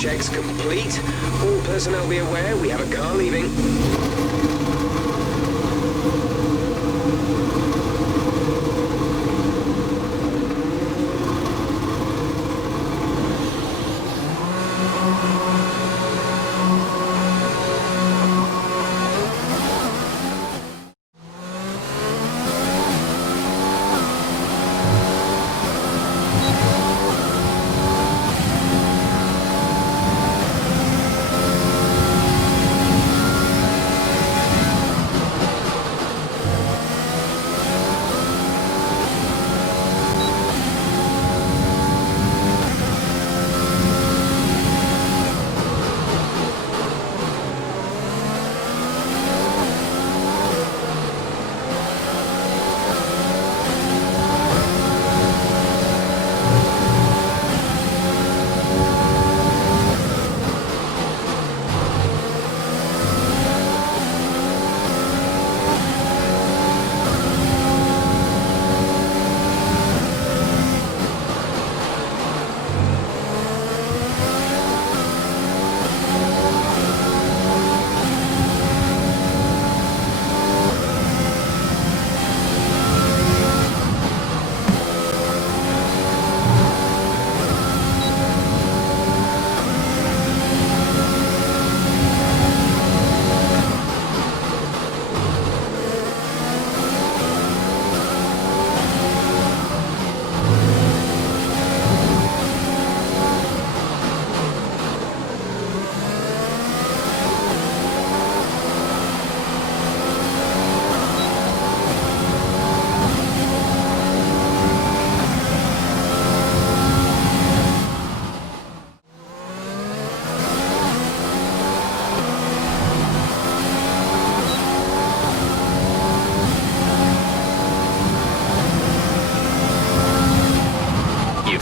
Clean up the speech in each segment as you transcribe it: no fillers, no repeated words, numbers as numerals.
Checks complete. All personnel be aware we have a car leaving.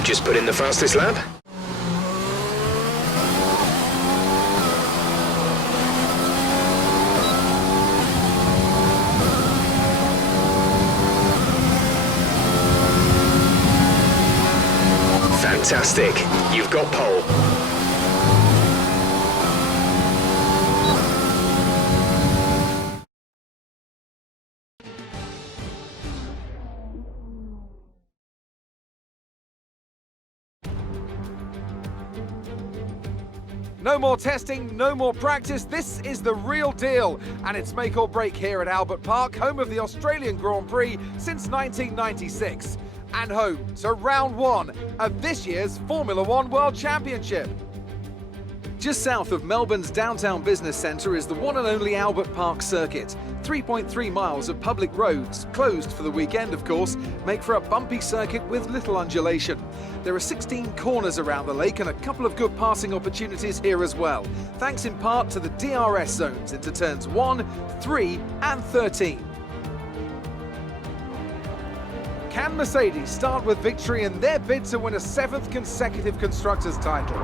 Just put in the fastest lap. Fantastic. You've got pole. No more testing, no more practice. This is the real deal. And it's make or break here at Albert Park, home of the Australian Grand Prix since 1996. And home to round one of this year's Formula One World Championship. Just south of Melbourne's downtown business centre is the one and only Albert Park circuit. 3.3 miles of public roads, closed for the weekend of course, make for a bumpy circuit with little undulation. There are 16 corners around the lake and a couple of good passing opportunities here as well, thanks in part to the DRS zones into turns 1, 3 and 13. Can Mercedes start with victory in their bid to win a 7th consecutive Constructors' title?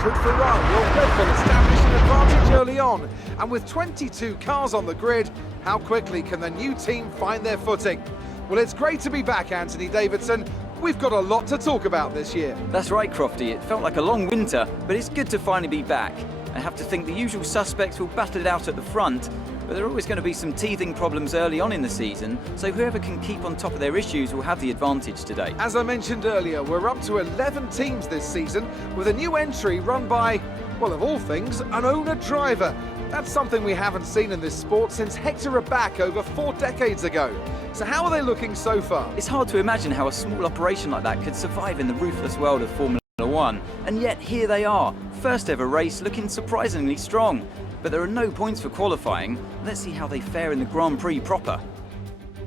Could Ferrari or Red Bull establish an advantage early on? And with 22 cars on the grid, how quickly can the new team find their footing? Well, it's great to be back, Anthony Davidson. We've got a lot to talk about this year. That's right, Crofty. It felt like a long winter, but it's good to finally be back. I have to think the usual suspects will battle it out at the front. But there are always going to be some teething problems early on in the season, so whoever can keep on top of their issues will have the advantage today. As I mentioned earlier, we're up to 11 teams this season with a new entry run by, well, of all things, an owner-driver. That's something we haven't seen in this sport since Hector Raback over 4 decades ago. So how are they looking so far? It's hard to imagine how a small operation like that could survive in the ruthless world of Formula One, and yet here they are, first ever race, looking surprisingly strong. But there are no points for qualifying. Let's see how they fare in the Grand Prix proper.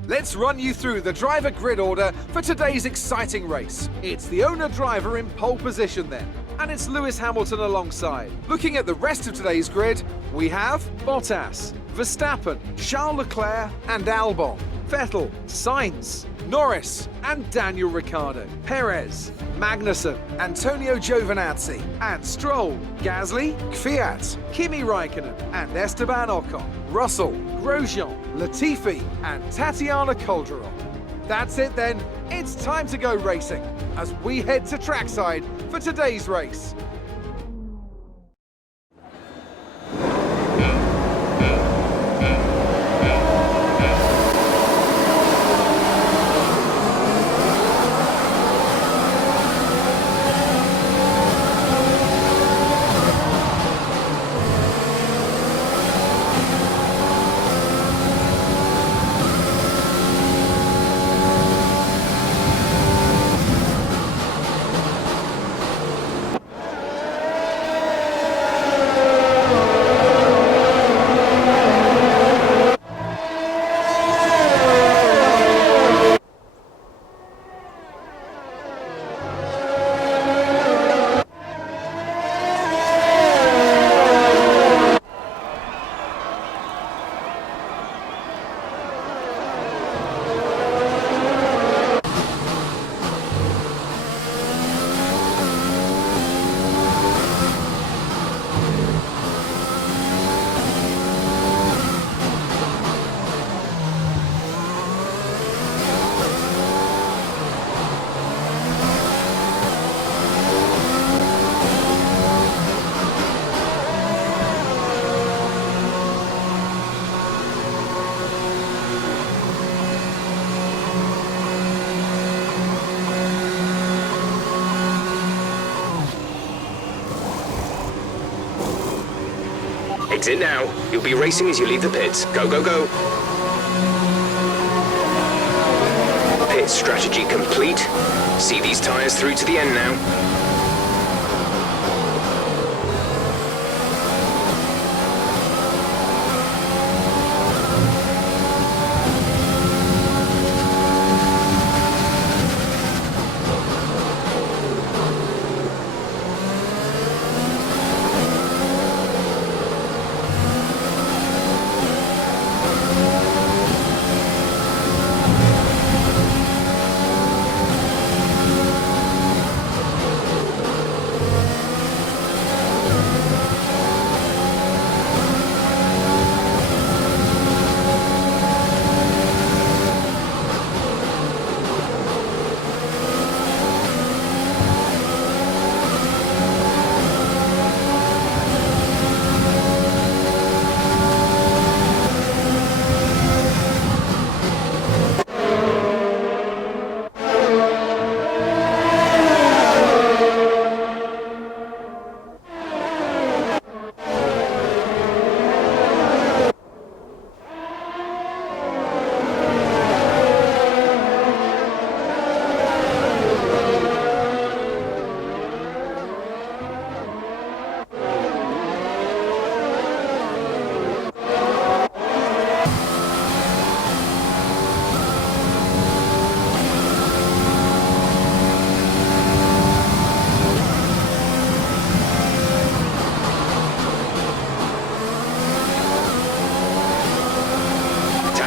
Let's run you through the driver grid order for today's exciting race. It's the owner-driver in pole position then, and it's Lewis Hamilton alongside. Looking at the rest of today's grid, we have Bottas, Verstappen, Charles Leclerc and Albon, Vettel, Sainz, Norris and Daniel Ricciardo, Perez, Magnussen, Antonio Giovinazzi and Stroll, Gasly, Kvyat, Kimi Raikkonen and Esteban Ocon, Russell, Grosjean, Latifi and Tatiana Calderon. That's it then, it's time to go racing as we head to trackside for today's race. Exit now. You'll be racing as you leave the pits. Go, go, go. Pit strategy complete. See these tyres through to the end now.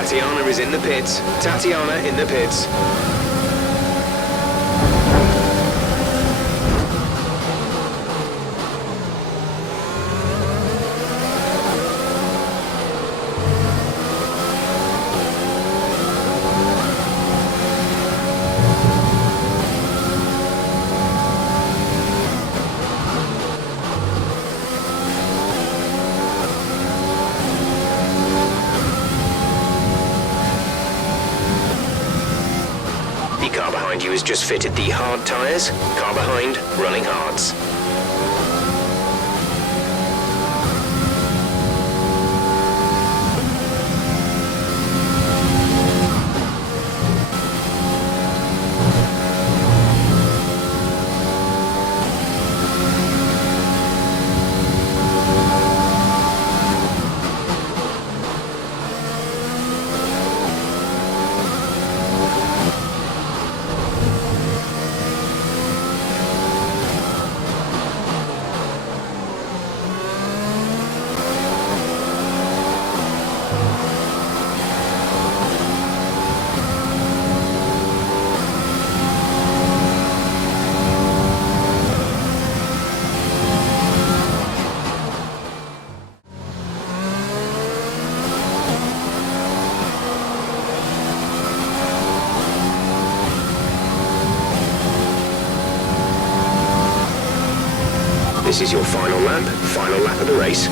Tatiana is in the pits. Tatiana in the pits. The car behind you has just fitted the hard tyres. Car behind, running hards. This is your final lap of the race.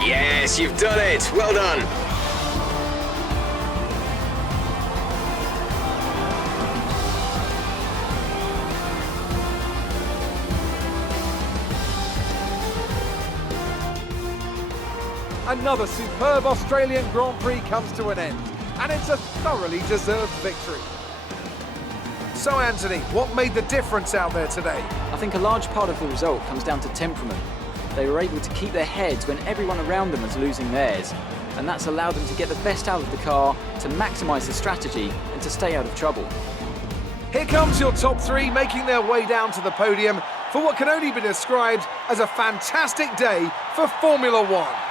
Yes, you've done it. Well done. Another superb Australian Grand Prix comes to an end, and it's a thoroughly deserved victory. So Anthony, what made the difference out there today? I think a large part of the result comes down to temperament. They were able to keep their heads when everyone around them was losing theirs, and that's allowed them to get the best out of the car, to maximise the strategy, and to stay out of trouble. Here comes your top three making their way down to the podium for what can only be described as a fantastic day for Formula One.